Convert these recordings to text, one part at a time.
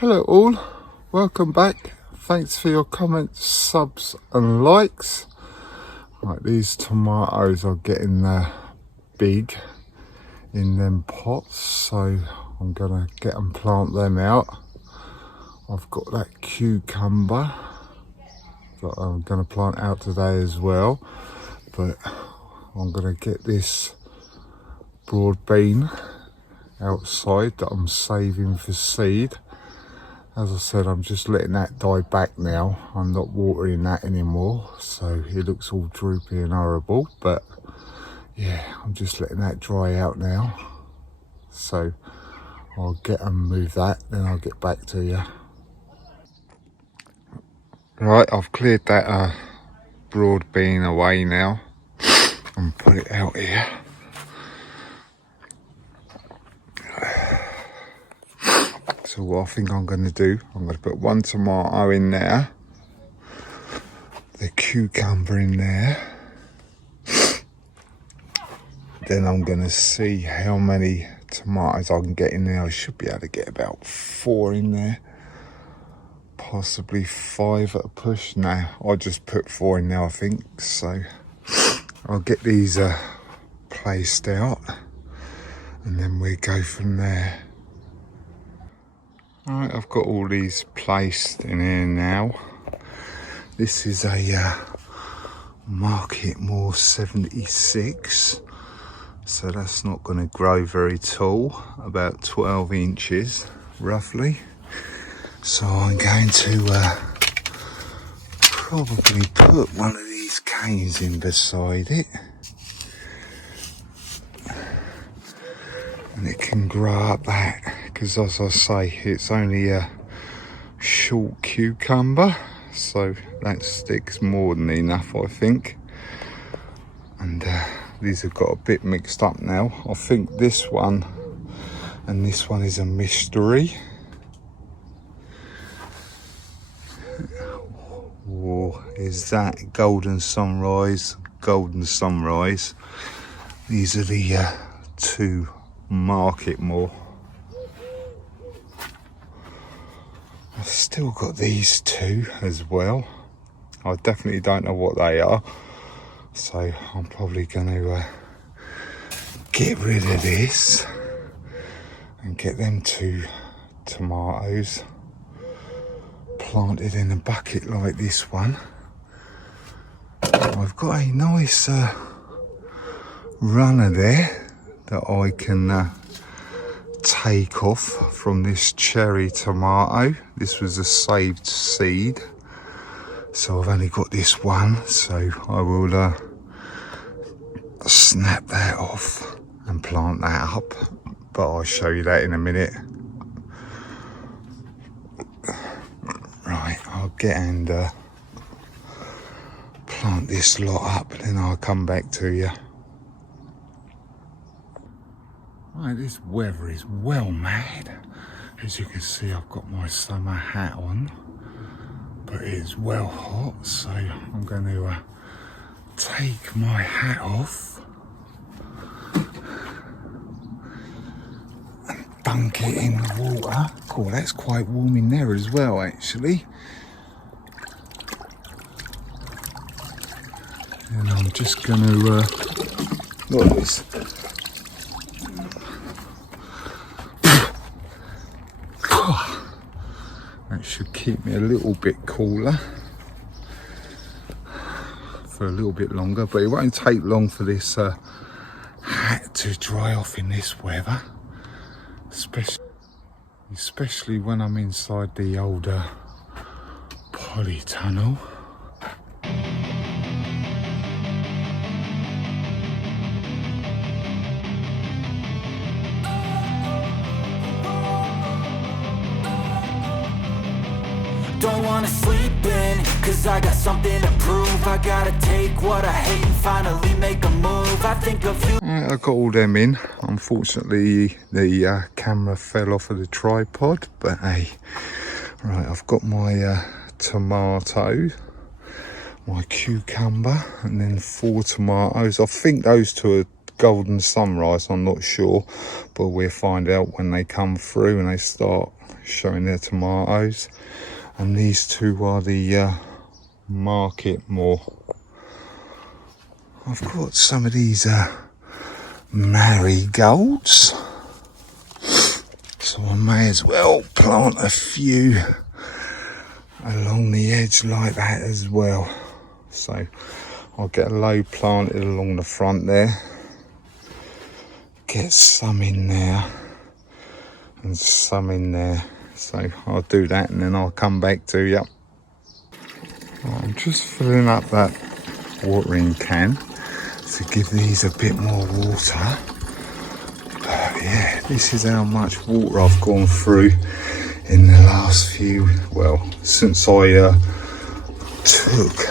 Hello all, welcome back. Thanks for your comments, subs and likes. Right, these tomatoes are getting big in them pots, so I'm gonna get and plant them out. I've got that cucumber that I'm gonna plant out today as well, but I'm gonna get this broad bean outside that I'm saving for seed. As I said, I'm just letting that die back now. I'm not watering that anymore, so it looks all droopy and horrible, but yeah, I'm just letting that dry out now. So I'll get and move that, then I'll get back to you. Right, I've cleared that broad bean away now and put it out here. So what I think I'm going to do, I'm going to put one tomato in there, the cucumber in there, then I'm going to see how many tomatoes I can get in there. I should be able to get about 4 in there, possibly 5 at a push. Now I'll just put 4 in there, I think. So I'll get these placed out and then we go from there. Alright, I've got all these placed in here now. This is a MARKETMORE 76, so that's not going to grow very tall, about 12 inches roughly. So I'm going to probably put one of these canes in beside it, and it can grow up that, because as I say, it's only a short cucumber, so that sticks more than enough, I think. And these have got a bit mixed up now. I think this one and this one is a mystery. Or is that golden sunrise? Golden sunrise. These are the 2 MARKETMORE. I've still got these 2 as well. I definitely don't know what they are, so I'm probably going to get rid of this and get them 2 tomatoes planted in a bucket like this one. I've got a nice runner there that I can take off from this cherry tomato. This was a saved seed, so I've only got this one, so I will snap that off and plant that up, but I'll show you that in a minute. Right, I'll get and plant this lot up and then I'll come back to you. Right, this weather is well mad. As you can see, I've got my summer hat on, but it is well hot, so I'm going to take my hat off and dunk it in the water. Oh, that's quite warm in there as well, actually. And I'm just going to look at this. That should keep me a little bit cooler for a little bit longer, but it won't take long for this hat to dry off in this weather, especially when I'm inside the older polytunnel. Don't wanna sleep in, cause I got something to prove. I gotta take what I hate and finally make a move. I think of you. Right, I got all them in. Unfortunately, the camera fell off of the tripod, but hey. Right, I've got my tomato, my cucumber, and then 4 tomatoes. I think those 2 are golden sunrise, I'm not sure, but we'll find out when they come through and they start showing their tomatoes, and these two are the MARKETMORE. I've got some of these marigolds, so I may as well plant a few along the edge like that as well. So I'll get a load planted along the front there, get some in there and some in there. So I'll do that and then I'll come back to you. I'm just filling up that watering can to give these a bit more water. But yeah, this is how much water I've gone through in the last few, well, since I took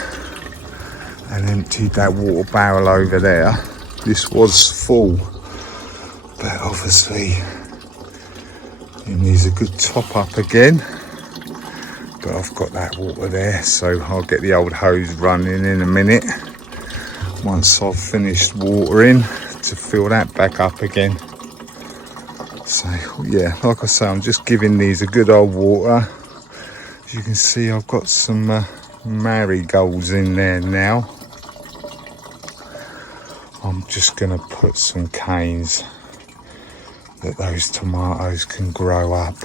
and emptied that water barrel over there. This was full, but obviously it needs a good top up again. But I've got that water there, so I'll get the old hose running in a minute once I've finished watering to fill that back up again. So yeah, like I say, I'm just giving these a good old water. As you can see, I've got some marigolds in there now. I'm just going to put some canes that those tomatoes can grow up.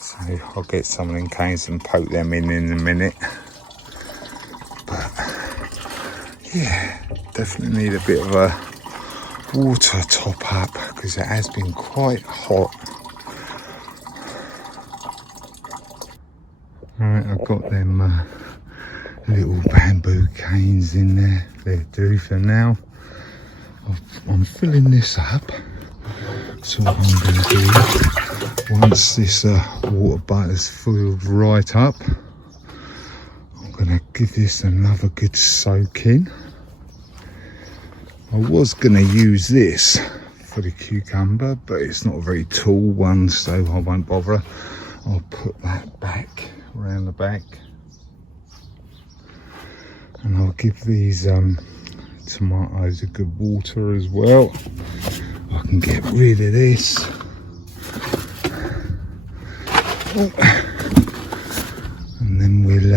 So I'll get some of them canes and poke them in a minute. But yeah, definitely need a bit of a water top up because it has been quite hot. Alright, I've got them little bamboo canes in there. They'll do for now. I'm filling this up. So what I'm going to do, once this water butt is filled right up, I'm going to give this another good soak in. I was going to use this for the cucumber, but it's not a very tall one, so I won't bother. I'll put that back, around the back. And I'll give these tomatoes a good water as well. I can get rid of this. And then we'll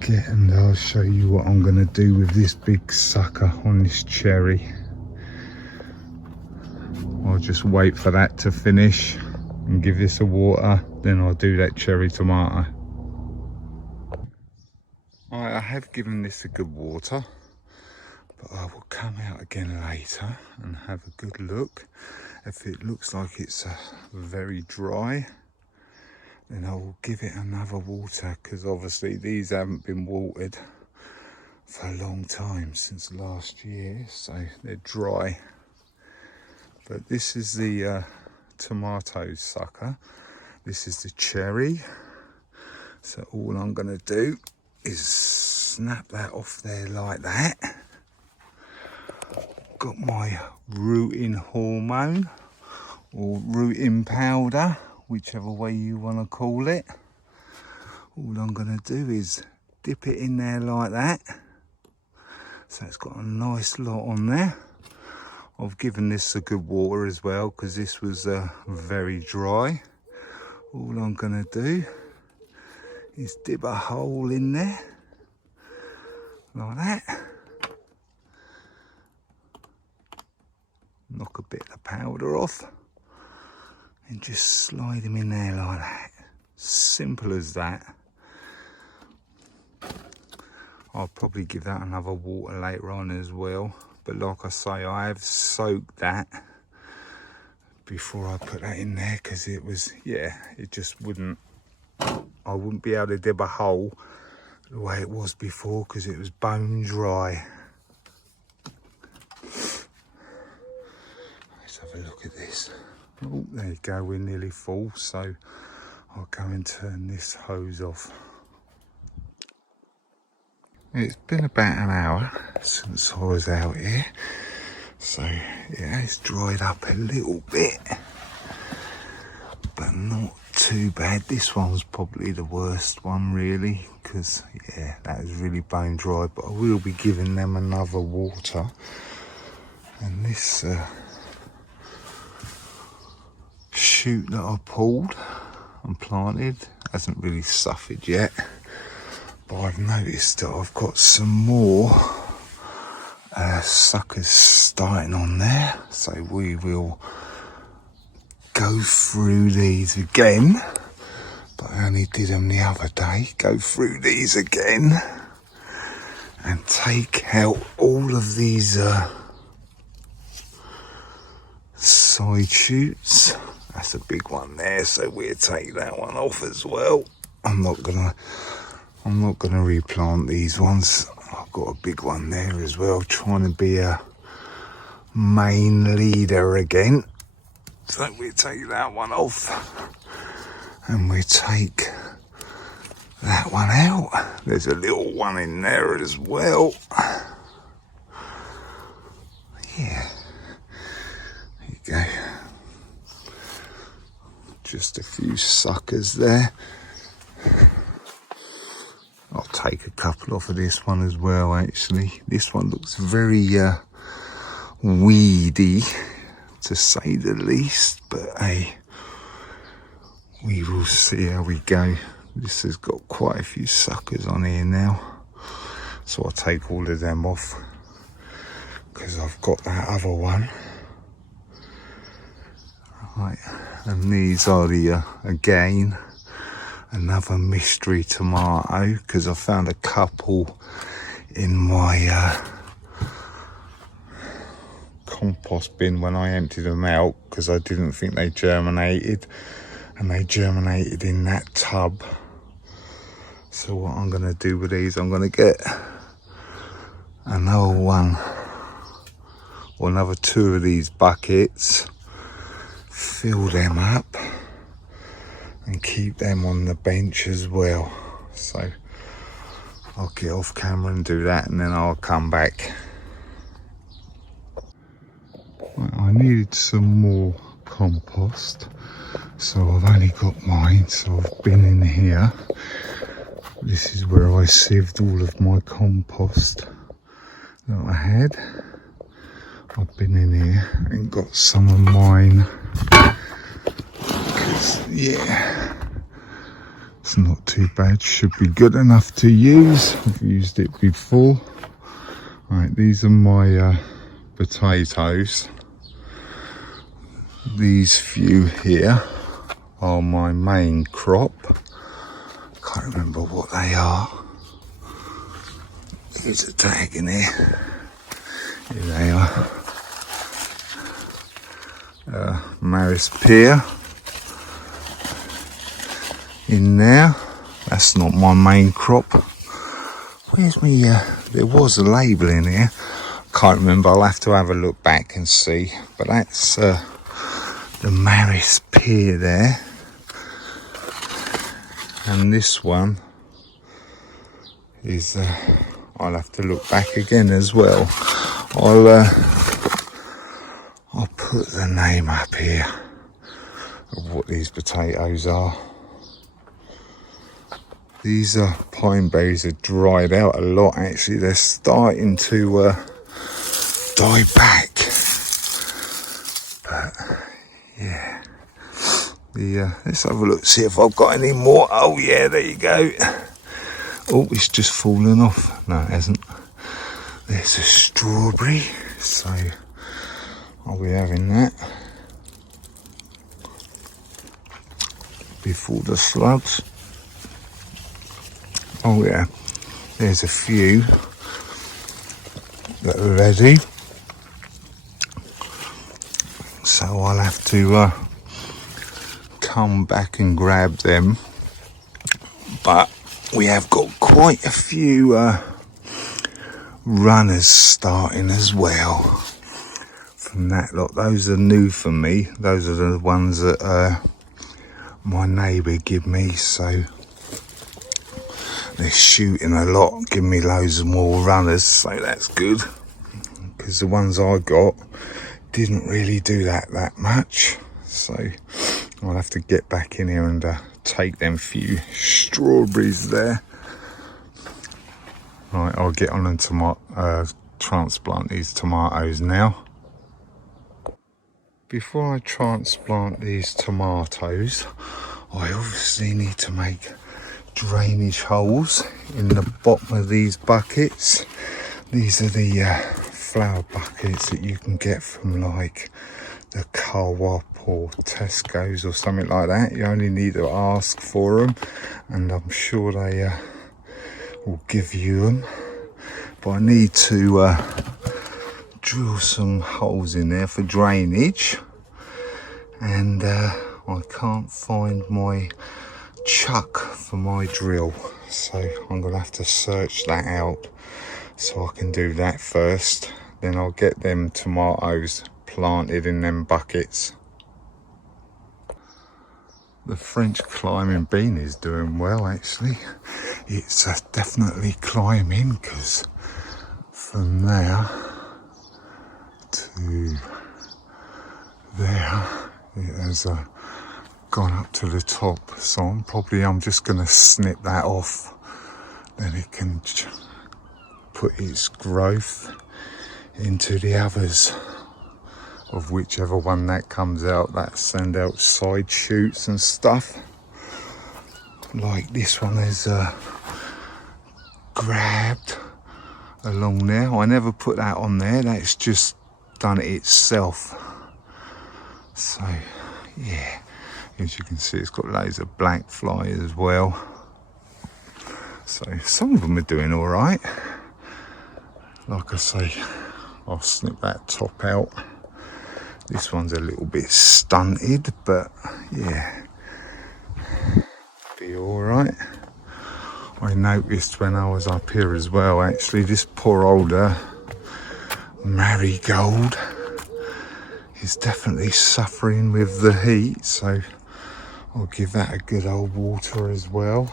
get, and I'll show you what I'm going to do with this big sucker on this cherry. I'll just wait for that to finish and give this a water, then I'll do that cherry tomato. I have given this a good water, but I will come out again later and have a good look. If it looks like it's very dry, then I will give it another water, because obviously these haven't been watered for a long time, since last year, so they're dry. But this is the tomato sucker, this is the cherry. So all I'm going to do is snap that off there like that. Got my rooting hormone or rooting powder, whichever way you want to call it. All I'm going to do is dip it in there like that. So it's got a nice lot on there. I've given this a good water as well, because this was very dry. All I'm going to do is dip a hole in there like that. Knock a bit of the powder off and just slide them in there like that. Simple as that. I'll probably give that another water later on as well, but like I say, I have soaked that before I put that in there, because it was, yeah, it just wouldn't, I wouldn't be able to dip a hole the way it was before, because it was bone dry. Let's have a look at this. Oh, there you go, we're nearly full, so I'll go and turn this hose off. It's been about an hour since I was out here, so yeah, it's dried up a little bit, but not too bad. This one's probably the worst one really, because yeah, that was really bone dry, but I will be giving them another water. And this shoot that I pulled and planted. Hasn't really suffered yet, but I've noticed that I've got some more suckers starting on there, so we will go through these again. But I only did them the other day. Go through these again and take out all of these side shoots. That's a big one there, so we'll take that one off as well. I'm not gonna replant these ones. I've got a big one there as well, trying to be a main leader again. So we'll take that one off, and we take that one out. There's a little one in there as well. Yeah, there you go. Just a few suckers there. I'll take a couple off of this one as well, actually. This one looks very weedy, to say the least, but hey, we will see how we go. This has got quite a few suckers on here now, so I'll take all of them off because I've got that other one. Right, and these are the again another mystery tomato, because I found a couple in my compost bin when I emptied them out, because I didn't think they germinated, and they germinated in that tub. So what I'm going to do with these, I'm going to get another one or another 2 of these buckets, fill them up and keep them on the bench as well. So I'll get off camera and do that, and then I'll come back. Right, I needed some more compost, so I've only got mine, so I've been in here. This is where I sieved all of my compost that I had. I've been in here and got some of mine. Yeah, it's not too bad, should be good enough to use. I've used it before. Right, these are my potatoes. These few here are my main crop. Can't remember what they are. There's a tag in here. Here they are. Maris pear in there. That's not my main crop. Where's me? There was a label in here. Can't remember. I'll have to have a look back and see. But that's the Maris pear there. And this one is. I'll have to look back again as well. I'll put the name up here of what these potatoes are. These pine berries are dried out a lot, actually. They're starting to die back. But yeah, let's have a look, see if I've got any more. Oh yeah, there you go. Oh, it's just fallen off. No, it hasn't. There's a strawberry, so I'll be having that before the slugs. Oh yeah, there's a few that are ready, so I'll have to come back and grab them. But we have got quite a few runners starting as well from that lot. Those are new for me. Those are the ones that my neighbour gave me, so they're shooting a lot, giving me loads of more runners, so that's good, because the ones I got didn't really do that much. So I'll have to get back in here and take them few strawberries there. Right, I'll get on and transplant these tomatoes now. before I transplant these tomatoes, I obviously need to make drainage holes in the bottom of these buckets. These are the flower buckets that you can get from like the Co-op or Tesco's or something like that. You only need to ask for them, and I'm sure they will give you them. But I need to drill some holes in there for drainage, and I can't find my chuck for my drill, so I'm gonna have to search that out. So I can do that first, then I'll get them tomatoes planted in them buckets. The French climbing bean is doing well actually. It's definitely climbing, because from there to there it has gone up to the top, so I'm just going to snip that off, then it can put its growth into the others, of whichever one that comes out. That send out side shoots and stuff, like this one is grabbed along there. I never put that on there, that's just done it itself. So yeah, as you can see, it's got loads of black fly as well, so some of them are doing all right. Like I say, I'll snip that top out. This one's a little bit stunted, but yeah, be all right. I noticed when I was up here as well, actually, this poor old marigold is definitely suffering with the heat, so I'll give that a good old water as well.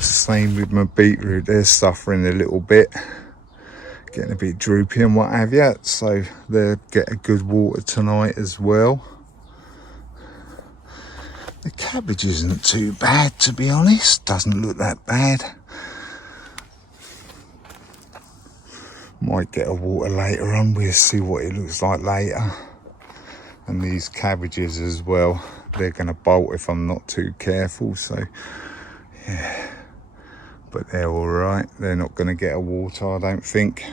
Same with my beetroot, they're suffering a little bit, getting a bit droopy and what have you, so they'll get a good water tonight as well. The cabbage isn't too bad, to be honest, doesn't look that bad. Might get a water later on, we'll see what it looks like later. And these cabbages as well, they're going to bolt if I'm not too careful, so yeah. But they're all right, they're not going to get a water, I don't think.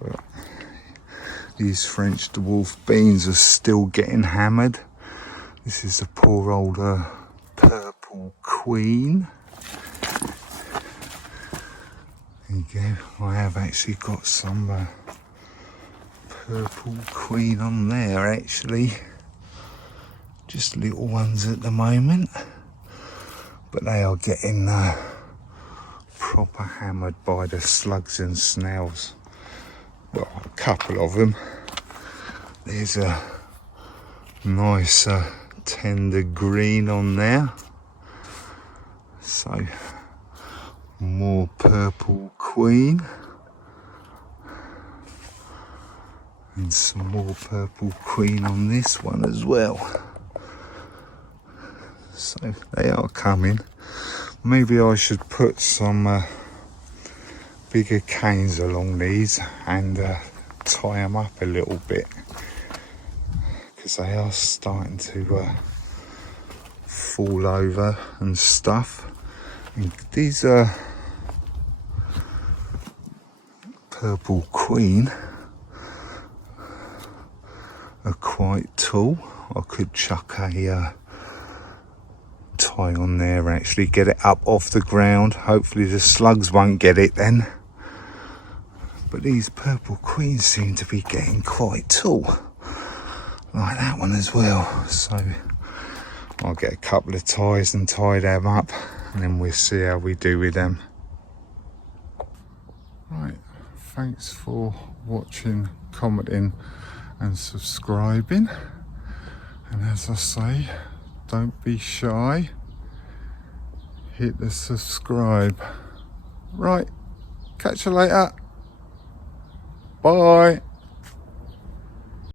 But these French dwarf beans are still getting hammered. This is the poor old purple queen. There you go, I have actually got some purple queen on there actually. Just little ones at the moment, but they are getting proper hammered by the slugs and snails. Well, a couple of them. There's a nice tender green on there, so more purple queen, and some more purple queen on this one as well. So they are coming. Maybe I should put some bigger canes along these and tie them up a little bit, because they are starting to fall over and stuff. And these purple queen are quite tall. I could chuck a tie on there, actually get it up off the ground. Hopefully the slugs won't get it then. But these purple queens seem to be getting quite tall, like that one as well. So I'll get a couple of ties and tie them up, and then we'll see how we do with them. Right, thanks for watching, commenting and subscribing. And as I say, don't be shy, hit the subscribe. Right, catch you later, bye.